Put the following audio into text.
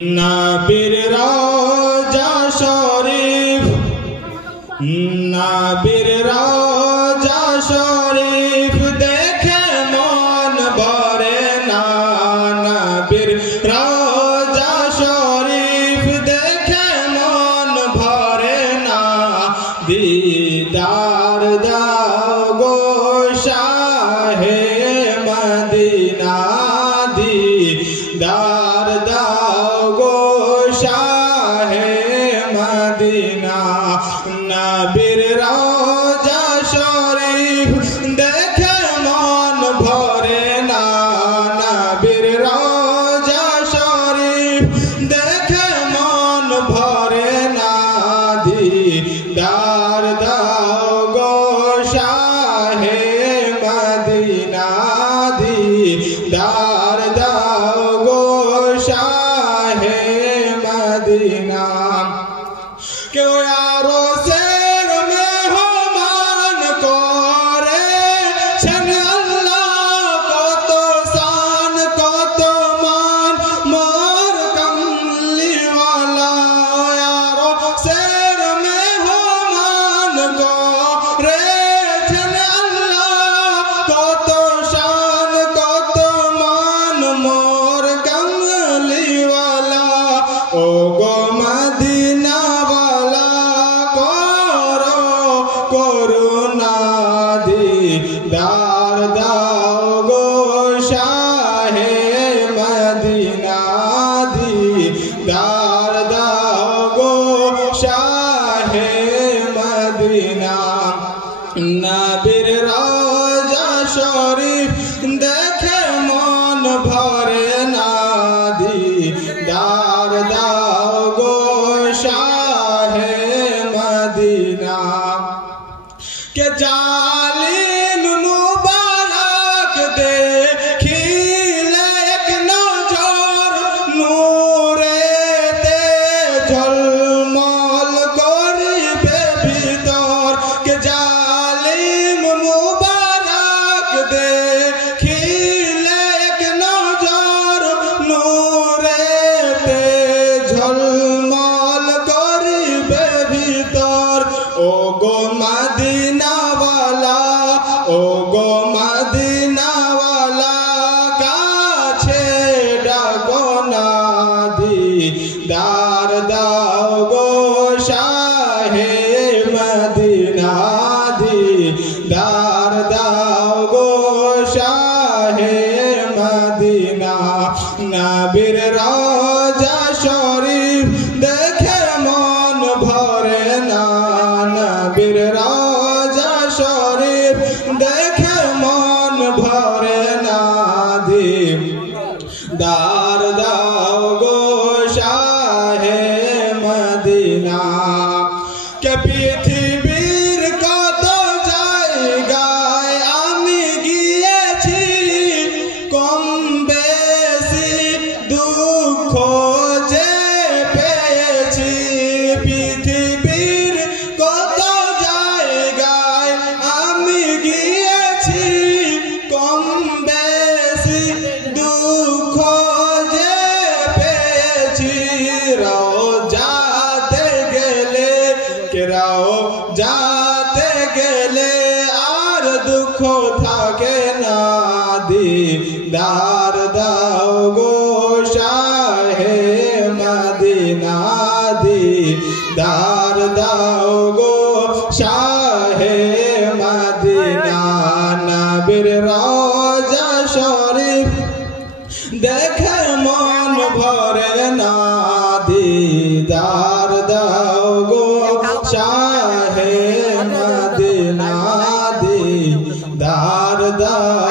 নবীর রওজা শরীফ, নবীর রওজা শরীফ দেখে মন ভরে না। নবীর রওজা শরীফ দেখে মন ভরে না। দিদার দাও গো শাহে মদিনা, দিদার দাও গো শাহে মদিনা। নবীর রওজা শরীফ দেখে মন ভরে না। নবীর রওজা শরীফ দেখে মন ভরে না। দিদার দাও গো শাহে মদিনা, দিদার দাও গো শাহে মদিনা। কেউ আরো সের মেহমান করে ছেন আল্লাহ, কত শান কত মান মোর কমলিওয়ালা। আরো সের মেহমান করে ছেন আল্লাহ, কত শান কত মান মোর কমলিওয়ালা। ও গো মদিনা ওয়ালা করো করুণা, দিদার দাও গো শাহে মদিনা, দিদার দাও গো শাহে মদিনা। নবীর রওজা শরীফ দেখে মন ভরে না। দিদার দাও গো শাহে মদিনা। কে জালিম মুবারক দেখিলে এক নজর, নূরেতে ঝলমল করিবে ভিতর। কে জালিম মুবারক দেখিলে এক নজর, নূরেতে ঝলমল করিবে ভিতর। ও গো মদিনা ওয়ালা, ও গো মদিনা ওয়ালা কাছে ডাকো না। দিদার দাও গো শাহে মদিনা, দিদার দাও গো শাহে মদিনা। নবীর রওজা শরীফ দেখে মন ভরে না। নবীর রওজা শরীফ দেখে মন ভরে না। দিদার দাও গো শাহে মদিনা। কে পৃথিবীর কত জায়গায় আমি গিয়েছি, কম বেশি দুঃখ যে পেয়েছি। পৃথিবীর কত জায়গায় আমি গিয়েছি, কম বেশি দুঃখ যে পেয়েছি। রওজাতে গেলে, কে রওজাতে গেলে আর দুঃখ থাকে না। দিদার দাও গো শাহে মদিনা, দিদার দাও গো শাহে মদিনা। নবীর রওজা শরীফ দেখে মন ভরে না। দিদার দাও গো শাহে মদিনা, দিদার দাও